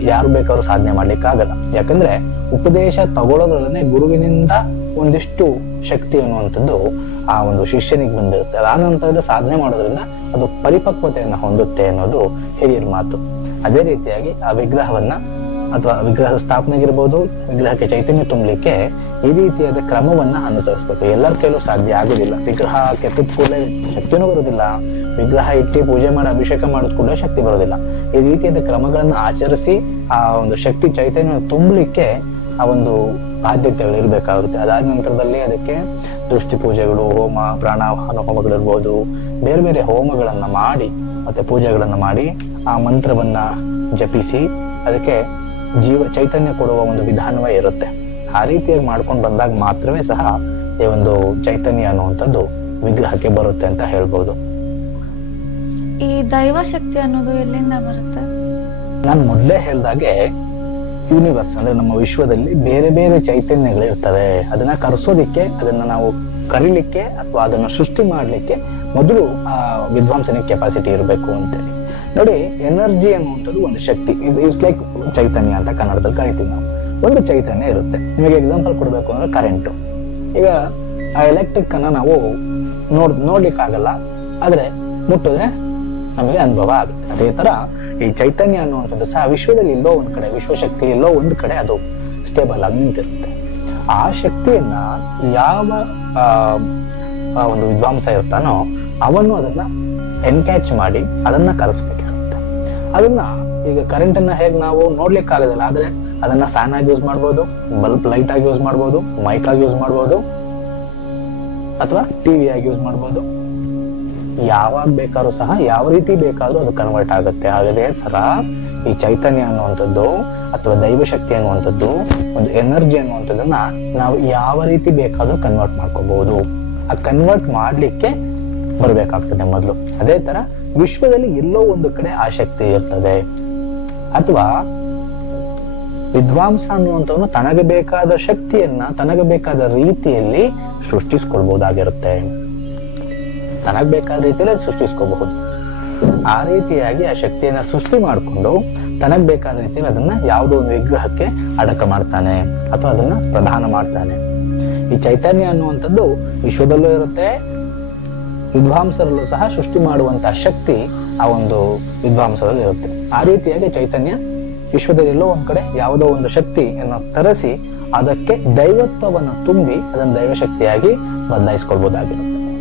[SPEAKER 1] ಯಾರು ಬೇಕಾದ್ರೂ ಸಾಧನೆ ಮಾಡ್ಲಿಕ್ಕೆ ಆಗಲ್ಲ. ಯಾಕಂದ್ರೆ ಉಪದೇಶ ತಗೊಳ್ಳೋದ್ರಲ್ಲೇ ಗುರುವಿನಿಂದ ಒಂದಿಷ್ಟು ಶಕ್ತಿ ಅನ್ನುವಂಥದ್ದು ಆ ಒಂದು ಶಿಷ್ಯನಿಗೆ ಬಂದಿರುತ್ತೆ. ಅದಾದ ನಂತರದ ಸಾಧನೆ ಮಾಡೋದ್ರಿಂದ ಅದು ಪರಿಪಕ್ವತೆಯನ್ನು ಹೊಂದುತ್ತೆ ಅನ್ನೋದು ಹಿರಿಯರ ಮಾತು. ಅದೇ ರೀತಿಯಾಗಿ ಆ ವಿಗ್ರಹವನ್ನ ಅಥವಾ ವಿಗ್ರಹ ಸ್ಥಾಪನೆಗಿರ್ಬೋದು, ವಿಗ್ರಹಕ್ಕೆ ಚೈತನ್ಯ ತುಂಬಲಿಕ್ಕೆ ಈ ರೀತಿಯಾದ ಕ್ರಮವನ್ನ ಅನುಸರಿಸಬೇಕು. ಎಲ್ಲರ ಕೈಲೂ ಸಾಧ್ಯ ಆಗುದಿಲ್ಲ. ವಿಗ್ರಹ ಕೆತ್ತಿದ ಕೂಡಲೇ ಶಕ್ತಿನೂ ಬರುವುದಿಲ್ಲ ವಿಗ್ರಹ ಇಟ್ಟು ಪೂಜೆ ಮಾಡಿ ಅಭಿಷೇಕ ಮಾಡೋದು ಕೂಡ ಶಕ್ತಿ ಬರೋದಿಲ್ಲ. ಈ ರೀತಿಯಾದ ಕ್ರಮಗಳನ್ನು ಆಚರಿಸಿ ಆ ಒಂದು ಶಕ್ತಿ ಚೈತನ್ಯ ತುಂಬಲಿಕ್ಕೆ ಆ ಒಂದು ಬಾಧ್ಯತೆಗಳು ಇರಬೇಕಾಗುತ್ತೆ. ಅದಾದ ನಂತರದಲ್ಲಿ ಅದಕ್ಕೆ ದೃಷ್ಟಿ ಪೂಜೆಗಳು, ಹೋಮ ಪ್ರಾಣಾಹನ ಹೋಮಗಳಿರ್ಬೋದು ಬೇರೆ ಬೇರೆ ಹೋಮಗಳನ್ನ ಮಾಡಿ ಮತ್ತೆ ಪೂಜೆಗಳನ್ನ ಮಾಡಿ ಆ ಮಂತ್ರವನ್ನ ಜಪಿಸಿ ಅದಕ್ಕೆ ಜೀವ ಚೈತನ್ಯ ಕೊಡುವ ಒಂದು ವಿಧಾನವೇ ಇರುತ್ತೆ. ಆ ರೀತಿಯಾಗಿ ಮಾಡ್ಕೊಂಡು ಬಂದಾಗ ಮಾತ್ರವೇ ಸಹ ಈ ಒಂದು ಚೈತನ್ಯ ಅನ್ನುವಂಥದ್ದು ವಿಗ್ರಹಕ್ಕೆ ಬರುತ್ತೆ ಅಂತ ಹೇಳ್ಬೋದು.
[SPEAKER 2] ಈ ದೈವ ಶಕ್ತಿ ಅನ್ನೋದು ಎಲ್ಲಿಂದ ಬರುತ್ತೆ?
[SPEAKER 1] ನಾನು ಮೊದಲೇ ಹೇಳ್ದಾಗೆ ಯೂನಿವರ್ಸ್ ಅಂದ್ರೆ ನಮ್ಮ ವಿಶ್ವದಲ್ಲಿ ಬೇರೆ ಬೇರೆ ಚೈತನ್ಯಗಳು ಇರ್ತವೆ ಅದನ್ನ ಕರೆಸೋದಿಕ್ಕೆ ಅದನ್ನ ನಾವು ಕರೀಲಿಕ್ಕೆ ಅಥವಾ ಅದನ್ನ ಸೃಷ್ಟಿ ಮಾಡ್ಲಿಕ್ಕೆ ಮೊದಲು ಆ ವಿದ್ವಾಂಸನಿಗೆ ಕೆಪಾಸಿಟಿ ಇರಬೇಕು ಅಂತೇಳಿ. ನೋಡಿ ಎನರ್ಜಿ ಅನ್ನುವಂಥದ್ದು ಒಂದು ಶಕ್ತಿ. ಇಟ್ಸ್ ಲೈಕ್ ಚೈತನ್ಯ ಅಂತ ಕನ್ನಡದಲ್ಲಿ ಕರಿತೀವಿ ನಾವು. ಒಂದು ಚೈತನ್ಯ ಇರುತ್ತೆ. ನಿಮಗೆ ಎಕ್ಸಾಂಪಲ್ ಕೊಡಬೇಕು ಅಂದ್ರೆ ಕರೆಂಟು ಈಗ ಆ ಎಲೆಕ್ಟ್ರಿಕ್ ಅನ್ನ ನಾವು ನೋಡ್, ನೋಡ್ಲಿಕ್ಕಾಗಲ್ಲ. ಆದ್ರೆ ಮುಟ್ಟಿದ್ರೆ ನಮಗೆ ಅನುಭವ ಆಗುತ್ತೆ. ಅದೇ ತರ ಈ ಚೈತನ್ಯ ಅನ್ನುವಂಥದ್ದು ಸಹ ವಿಶ್ವದಲ್ಲಿ ಎಲ್ಲೋ ಒಂದ್ ಕಡೆ, ವಿಶ್ವಶಕ್ತಿ ಎಲ್ಲೋ ಒಂದ್ ಕಡೆ ಅದು ಸ್ಟೇಬಲ್ ಆಗಿ ನಿಂತಿರುತ್ತೆ. ಆ ಶಕ್ತಿಯನ್ನ ಯಾವ ಒಂದು ವಿದ್ವಾಂಸ ಇರ್ತಾನೋ ಅವನು ಅದನ್ನ ಎನ್ಕ್ಯಾಚ್ ಮಾಡಿ, ಅದನ್ನ ಕರೆಸ್ಬೇಕಿರುತ್ತೆ ಅದನ್ನ ಈಗ ಕರೆಂಟ್ ಅನ್ನ ಹೇಗೆ ನಾವು ನೋಡ್ಲಿಕ್ಕೆ ಆಗೋದಿಲ್ಲ ಆದ್ರೆ ಅದನ್ನ ಫ್ಯಾನ್ ಆಗಿ ಯೂಸ್ ಮಾಡ್ಬೋದು ಬಲ್ಬ್ ಲೈಟ್ ಆಗಿ ಯೂಸ್ ಮಾಡ್ಬೋದು ಮೈಕ್ ಆಗಿ ಯೂಸ್ ಮಾಡ್ಬೋದು, ಅಥವಾ ಟಿವಿ ಆಗಿ ಯೂಸ್ ಮಾಡ್ಬೋದು. ಯಾವಾಗ ಬೇಕಾದ್ರೂ ಸಹ, ಯಾವ ರೀತಿ ಬೇಕಾದ್ರೂ ಅದು ಕನ್ವರ್ಟ್ ಆಗುತ್ತೆ. ಆಗದೆ ಸರ, ಈ ಚೈತನ್ಯ ಅನ್ನುವಂಥದ್ದು ಅಥವಾ ದೈವಶಕ್ತಿ ಅನ್ನುವಂಥದ್ದು, ಒಂದು ಎನರ್ಜಿ ಅನ್ನುವಂಥದ್ದನ್ನ ನಾವು ಯಾವ ರೀತಿ ಬೇಕಾದ್ರೂ ಕನ್ವರ್ಟ್ ಮಾಡ್ಕೋಬಹುದು ಆ ಕನ್ವರ್ಟ್ ಮಾಡ್ಲಿಕ್ಕೆ ಬರಬೇಕಾಗ್ತದೆ ಮೊದಲು. ಅದೇ ತರ ವಿಶ್ವದಲ್ಲಿ ಎಲ್ಲೋ ಒಂದು ಕಡೆ ಆ ಶಕ್ತಿ ಇರ್ತದೆ. ಅಥವಾ ವಿದ್ವಾಂಸ ಅನ್ನುವಂಥವನು ತನಗೆ ಬೇಕಾದ ಶಕ್ತಿಯನ್ನ, ತನಗೆ ಬೇಕಾದ ರೀತಿಯಲ್ಲಿ ಸೃಷ್ಟಿಸ್ಕೊಳ್ಬಹುದಾಗಿರುತ್ತೆ ತನಗ್ ಬೇಕಾದ ರೀತಿಯಲ್ಲಿ ಸೃಷ್ಟಿಸ್ಕೋಬಹುದು. ಆ ರೀತಿಯಾಗಿ ಆ ಶಕ್ತಿಯನ್ನ ಸೃಷ್ಟಿ ಮಾಡಿಕೊಂಡು ತನಗ್ ಬೇಕಾದ ರೀತಿಯಲ್ಲಿ ಅದನ್ನ ಯಾವುದೋ ಒಂದು ವಿಗ್ರಹಕ್ಕೆ ಅಡಕ ಮಾಡ್ತಾನೆ, ಅಥವಾ ಅದನ್ನ ಪ್ರದಾನ ಮಾಡ್ತಾನೆ. ಈ ಚೈತನ್ಯ ಅನ್ನುವಂಥದ್ದು ವಿಶ್ವದಲ್ಲೂ ಇರುತ್ತೆ ವಿದ್ವಾಂಸರಲ್ಲೂ ಸಹ ಸೃಷ್ಟಿ ಮಾಡುವಂತಹ ಶಕ್ತಿ ಆ ಒಂದು ವಿದ್ವಾಂಸದಲ್ಲಿ ಇರುತ್ತೆ. ಆ ರೀತಿಯಾಗಿ ಚೈತನ್ಯ ವಿಶ್ವದಲ್ಲಿ ಎಲ್ಲೋ ಒಂದ್ ಕಡೆ ಯಾವುದೋ ಒಂದು ಶಕ್ತಿಯನ್ನು ತರಿಸಿ ಅದಕ್ಕೆ ದೈವತ್ವವನ್ನು ತುಂಬಿ ಅದನ್ನು ದೈವಶಕ್ತಿಯಾಗಿ ಬದಲಾಯಿಸ್ಕೊಳ್ಬಹುದಾಗಿರುತ್ತೆ